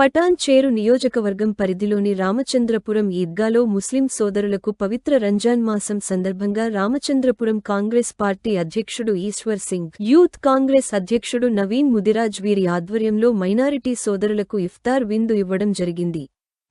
పటాన్ చేరు నియోజకవర్గం పరిధిలోని రామచంద్రపురం ఈద్గాలో ముస్లిం సోదరులకు పవిత్ర రంజాన్ మాసం సందర్భంగా రామచంద్రపురం కాంగ్రెస్ పార్టీ అధ్యక్షుడు ఈశ్వర్ సింగ్ యూత్ కాంగ్రెస్ అధ్యక్షుడు నవీన్ ముదిరాజ్ వీరి ఆధ్వర్యంలో మైనారిటీ సోదరులకు ఇఫ్తార్ విందు ఇవ్వడం జరిగింది.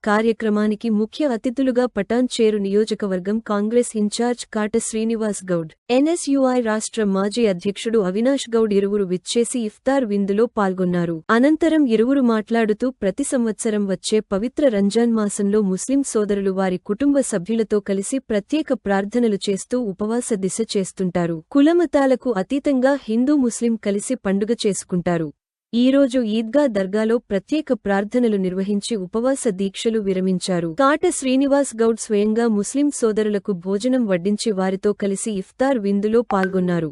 కార్యక్రమానికి ముఖ్య అతిథులుగా పటాన్ చేరు నియోజకవర్గం కాంగ్రెస్ ఇన్ఛార్జ్ కాట శ్రీనివాస్ గౌడ్. ఎన్ఎస్యుఐ రాష్ట్ర మాజీ అధ్యక్షుడు అవినాష్ గౌడ్ ఇరువురు విచ్చేసి ఇఫ్తార్ విందులో పాల్గొన్నారు. అనంతరం ఇరువురు మాట్లాడుతూ ప్రతి సంవత్సరం వచ్చే పవిత్ర రంజాన్ మాసంలో ముస్లిం సోదరులు వారి కుటుంబ సభ్యులతో కలిసి ప్రత్యేక ప్రార్థనలు చేస్తూ ఉపవాస దిశ చేస్తుంటారు. కులమతాలకు అతీతంగా హిందూ ముస్లిం కలిసి పండుగ చేసుకుంటారు. ఈ రోజు ఈద్గా దర్గాలో ప్రత్యేక ప్రార్థనలు నిర్వహించి ఉపవాస దీక్షలు విరమించారు. కాట శ్రీనివాస్ గౌడ్ స్వయంగా ముస్లిం సోదరులకు భోజనం వడ్డించి వారితో కలిసి ఇఫ్తార్ విందులో పాల్గొన్నారు.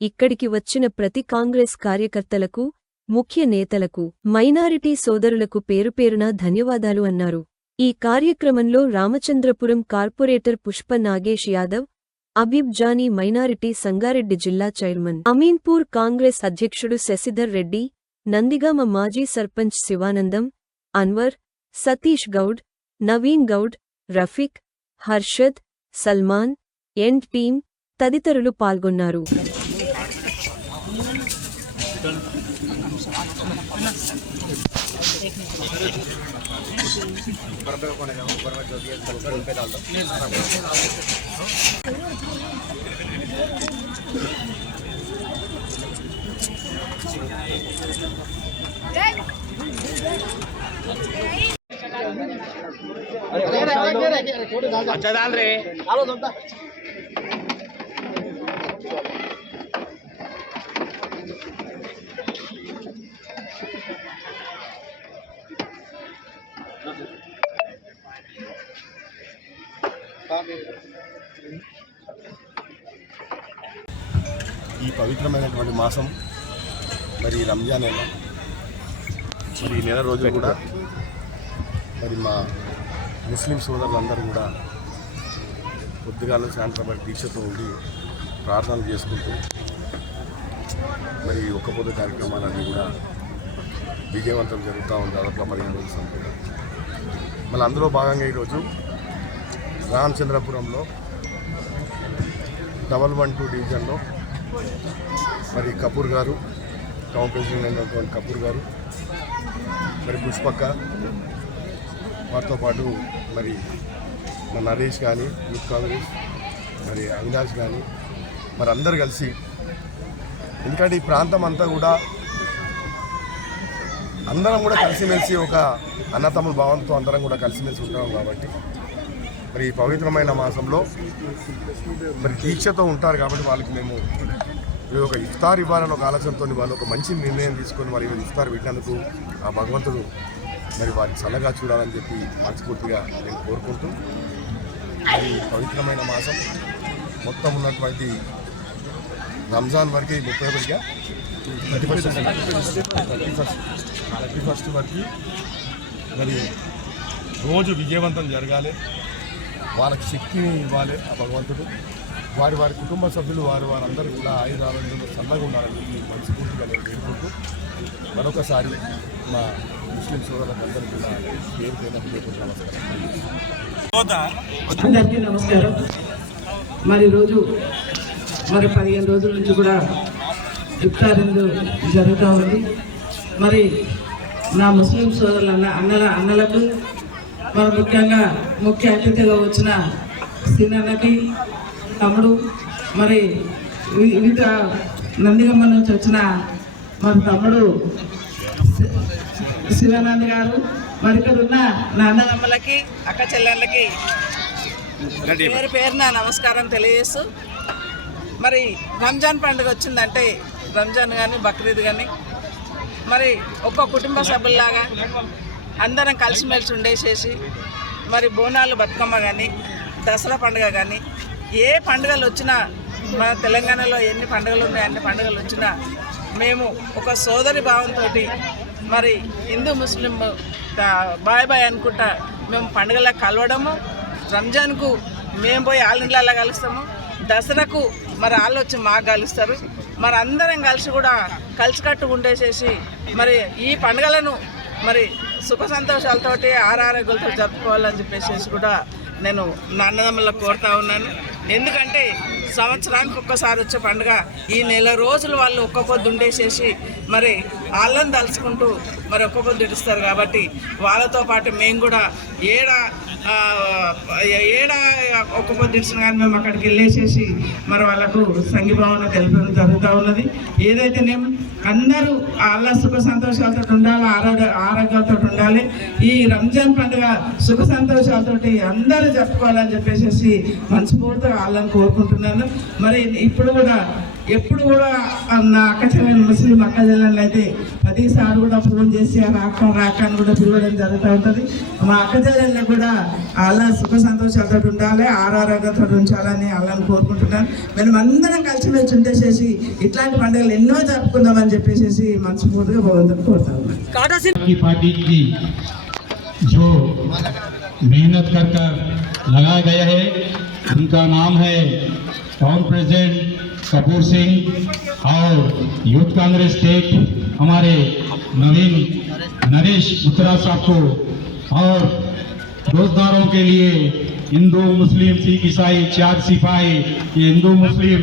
ఇక్కడికి వచ్చిన ప్రతి కాంగ్రెస్ కార్యకర్తలకు ముఖ్య నేతలకు మైనారిటీ సోదరులకు పేరుపేరున ధన్యవాదాలు అన్నారు. ఈ కార్యక్రమంలో రామచంద్రపురం కార్పొరేటర్ పుష్ప నాగేష్ యాదవ్ అబీబ్ జానీ మైనారిటీ సంగారెడ్డి జిల్లా చైర్మన్ అమీన్పూర్ కాంగ్రెస్ అధ్యక్షుడు శశిధర్ రెడ్డి నందిగామ మాజీ సర్పంచ్ శివానందం అన్వర్ సతీష్ గౌడ్ నవీన్ గౌడ్ రఫీక్ హర్షద్ సల్మాన్ ఎండ్ టీమ్ తదితరులు పాల్గొన్నారు. వచ్చదాల్రే ఈ పవిత్రమైనటువంటి మాసం మరి రంజాన్ నెల మరి ఈ నెల రోజులు కూడా మరి మా ముస్లిం సోదరులందరూ కూడా పొద్దుగాల సాయంత్రం మరి దీక్షతో ఉండి ప్రార్థనలు చేసుకుంటూ మరి ఒక్క పొద్దు కార్యక్రమాలన్నీ కూడా విజయవంతం జరుగుతూ ఉంది. దాదాపు పదిహేను రోజుల సంపూర్ణ. మళ్ళీ అందులో భాగంగా ఈరోజు రామచంద్రపురంలో డబల్ వన్ టూ డివిజన్లో మరి కపూర్ గారు టౌన్ ప్రెసిడెంట్ అయినటువంటి కపూర్ గారు మరి పుష్పక్క వారితో పాటు మరి మన నరేష్ కానీ యూత్ కాంగ్రెస్ మరి అవినాష్ కానీ మరి అందరు కలిసి. ఎందుకంటే ఈ ప్రాంతం అంతా కూడా అందరం కూడా కలిసిమెలిసి ఒక అన్నతమ్ముల భావంతో అందరం కూడా కలిసిమెలిసి ఉంటాం కాబట్టి మరి ఈ పవిత్రమైన మాసంలో మరి దీక్షతో ఉంటారు కాబట్టి వాళ్ళకి మేము ఒక ఇఫ్తార్ ఇవ్వాలని ఒక ఆలోచనతో వాళ్ళు ఒక మంచి నిర్ణయం తీసుకొని మరి ఇఫ్తార్ పెట్టినందుకు ఆ భగవంతుడు మరి వారికి చల్లగా చూడాలని చెప్పి మనస్ఫూర్తిగా నేను కోరుకుంటూ మరి ఈ పవిత్రమైన మాసం మొత్తం ఉన్నటువంటి రంజాన్ వరకు ముప్పై ఒకటిగా thirty first thirty first thirty first వరకు మరి రోజు విజయవంతం జరగాలి. వాళ్ళకి శక్తిని ఇవ్వాలి ఆ భగవంతుడు. వారి వారి కుటుంబ సభ్యులు వారు వారందరూ కూడా ఆయుధ ఆరోగ్యంలో చల్లగా ఉండాలని మనస్ఫూర్తిగా నేను వేడుకుంటూ మరొకసారి మా ముస్లిం సోదరులందరికీ కూడా పేరు పేరు నమస్కారం. అందరికీ నమస్కారం. మరి రోజు మరి పదిహేను రోజుల నుంచి కూడా ఇఫ్తార్ విందు జరుగుతూ ఉంది. మరి నా ముస్లిం సోదరుల అన్న అన్నల అన్నలకు మరి ముఖ్యంగా ముఖ్య అతిథిగా వచ్చిన సినన్నకి తమ్ముడు మరి వివిధ నందిగమ్మ నుంచి వచ్చిన మరి తమ్ముడు శివానంద్ గారు మరి ఇక్కడ ఉన్న నా అన్నదమ్మలకి అక్క చెల్లెళ్ళకి పేరు పేరున నమస్కారం తెలియజేస్తూ మరి రంజాన్ పండుగ వచ్చిందంటే రంజాన్ కానీ బక్రీద్ కానీ మరి ఒక్క కుటుంబ సభ్యుల్లాగా అందరం కలిసిమెలిసి ఉండేసేసి మరి బోనాలు బతుకమ్మ కానీ దసరా పండుగ కానీ ఏ పండుగలు వచ్చినా మన తెలంగాణలో ఎన్ని పండుగలు ఉన్నాయి అన్ని పండుగలు వచ్చినా మేము ఒక సోదరి భావంతో మరి హిందూ ముస్లిం బాయ్ బాయ్ అనుకుంటా మేము పండుగలా కలవడము రంజాన్కు మేము పోయి వాళ్ళ కలుస్తాము దసరాకు మరి వాళ్ళు వచ్చి మాకు కలుస్తారు మరి అందరం కలిసి కూడా కలిసికట్టు ఉండేసేసి మరి ఈ పండుగలను మరి సుఖ సంతోషాలతోటి ఆరారోగ్యాలతో జరుపుకోవాలని చెప్పేసి కూడా నేను నా అన్నదమ్ములకు కోరుతా ఉన్నాను. ఎందుకంటే సంవత్సరానికి ఒక్కసారి వచ్చే పండుగ ఈ నెల రోజులు వాళ్ళు ఒక్క పొద్దు ఉండేసేసి మరి వాళ్ళని తలుచుకుంటూ మరి ఒక్క పొద్దు ఇడుస్తారు కాబట్టి వాళ్ళతో పాటు మేము కూడా ఏడా ఏడ ఏడా ఒక్క పొద్దు కానీ మేము అక్కడికి వెళ్ళేసేసి మరి వాళ్ళకు సంఘీభావన తెలుపడం జరుగుతూ ఉన్నది. ఏదైతేనేమి అందరూ వాళ్ళ సుఖ సంతోషాలతో ఉండాలి ఆరోగ్య ఆరోగ్యాలతో ఉండాలి. ఈ రంజాన్ పండుగ సుఖ సంతోషాలతోటి అందరూ జరుపుకోవాలని చెప్పేసి మనస్ఫూర్తిగా వాళ్ళని కోరుకుంటున్నాను. మరి ఇప్పుడు కూడా ఎప్పుడు కూడా ఆ నా అక్క చెల్లెలు ముస్లిం అక్క చెల్లెళ్ళు అయితే ప్రతిసారి కూడా ఫోన్ చేసి ఆ రాక రాక అని కూడా పిలవడం జరుగుతూ ఉంటుంది మా అక్క చెల్లెళ్ళని కూడా అలా సుఖ సంతోషాలతో ఉండాలి ఆరోగ్యంతో ఉంచాలని వాళ్ళని కోరుకుంటున్నాను మేము అందరం కలిసిమెలిసి ఉంటేసేసి ఇట్లాంటి పండుగలు ఎన్నో జరుపుకుందామని చెప్పేసి మనస్ఫూర్తిగా భగవంతుని కోరుతా ఉన్నాను की पार्टी की जो मेहनत कर कर लगाया गया है उनका नाम है टाउन प्रेसिडेंट कपूर सिंह और यूथ कांग्रेस स्टेट हमारे नवीन नरेश उत्तरा साहब को और रोजदारों के लिए हिंदू, मुस्लिम, सिख, ईसाई, चार सिपाही, ये हिंदू, मुस्लिम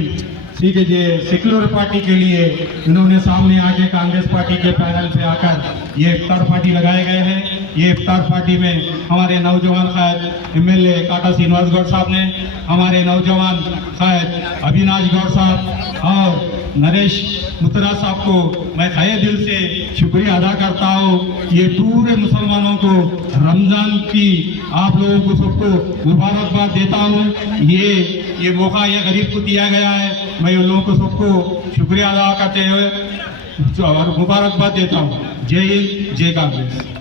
ठीक है ये सेक्युलर पार्टी के लिए इन्होंने सामने आके कांग्रेस पार्टी के पैनल पे आकर ये इफ्तार पार्टी लगाए गए हैं। ये इफ्तार पार्टी में हमारे नौजवान शायद एम एल ए काटा श्रीनिवास गौड़ साहब ने, हमारे नौजवान शायद अविनाश गौड़ साहब और नरेश मुत्रा साहब को मैं तहे दिल से शुक्रिया अदा करता हूँ ये पूरे मुसलमानों को रमज़ान की आप लोगों को सबको मुबारकबाद देता हूँ। ये ये मौका, ये गरीब को दिया गया है। मैं उन लोगों को सबको शुक्रिया अदा करते हुए और मुबारकबाद देता हूँ। जय हिंद, जय कांग्रेस।